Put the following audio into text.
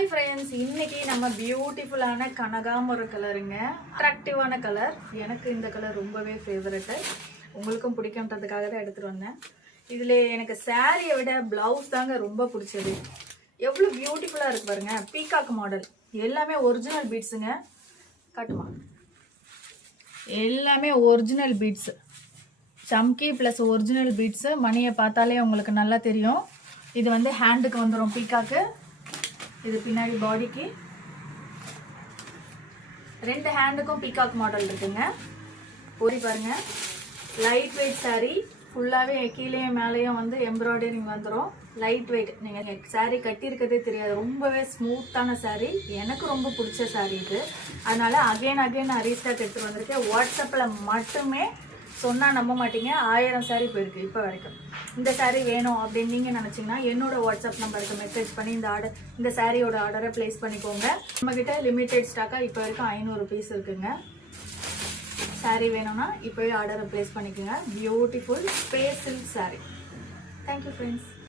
Hi friends, இன்னைக்கு நம்ம பியூட்டிஃபுல்லான கனகாமர கலருங்க. அட்ராக்டிவான கலர். எனக்கு இந்த கலர் ரொம்பவே ஃபேவரட்டு. உங்களுக்கும் பிடிக்குன்றதுக்காக தான் எடுத்துகிட்டு வந்தேன். இதில் எனக்கு சாரியை விட ப்ளவுஸ் தாங்க ரொம்ப பிடிச்சது. எவ்வளோ பியூட்டிஃபுல்லாக இருக்குது பாருங்க. பீகாக் மாடல், எல்லாமே ஒரிஜினல் பீட்ஸுங்க. காட்டுமா, எல்லாமே ஒரிஜினல் பீட்ஸு, சம்கி ப்ளஸ் ஒரிஜினல் பீட்ஸு. மணியை பார்த்தாலே உங்களுக்கு நல்லா தெரியும். இது வந்து ஹேண்டுக்கு வந்துடும் பீகாக்கு. இது பின்னாடி பாடிக்கு, ரெண்டு ஹேண்டுக்கும் பீகாக் மாடல் இருக்குங்க. போடி பாருங்க, லைட் வெயிட் சாரீ. ஃபுல்லாகவே கீழேயும் மேலேயும் வந்து எம்ப்ராய்டரிங் வந்துடும். லைட் வெயிட், நீங்கள் சாரீ கட்டியிருக்கதே தெரியாது. ரொம்பவே ஸ்மூத்தான சாரீ. எனக்கு ரொம்ப பிடிச்ச சாரீ இது. அதனால அகைன் நான் ரீஸ்டாக் எடுத்துகிட்டு வந்திருக்கேன். வாட்ஸ்அப்பில் மட்டுமே சொன்னால் நம்ப மாட்டீங்க, 1000 சாரீ போயிருக்கு இப்போ வரைக்கும். இந்த சாரீ வேணும் அப்படின்னு நீங்கள் நினச்சிங்கன்னா என்னோட வாட்ஸ்அப் நம்பருக்கு மெசேஜ் பண்ணி இந்த சாரியோட ஆர்டரை ப்ளேஸ் பண்ணிக்கோங்க. நம்மக்கிட்ட லிமிட்டெட் ஸ்டாக்காக இப்போ வரைக்கும் 500 பீஸ் இருக்குங்க. சாரீ வேணும்னா இப்போவே ஆர்டரை ப்ளேஸ் பண்ணிக்கோங்க. Beautiful space silk sari. Thank you friends.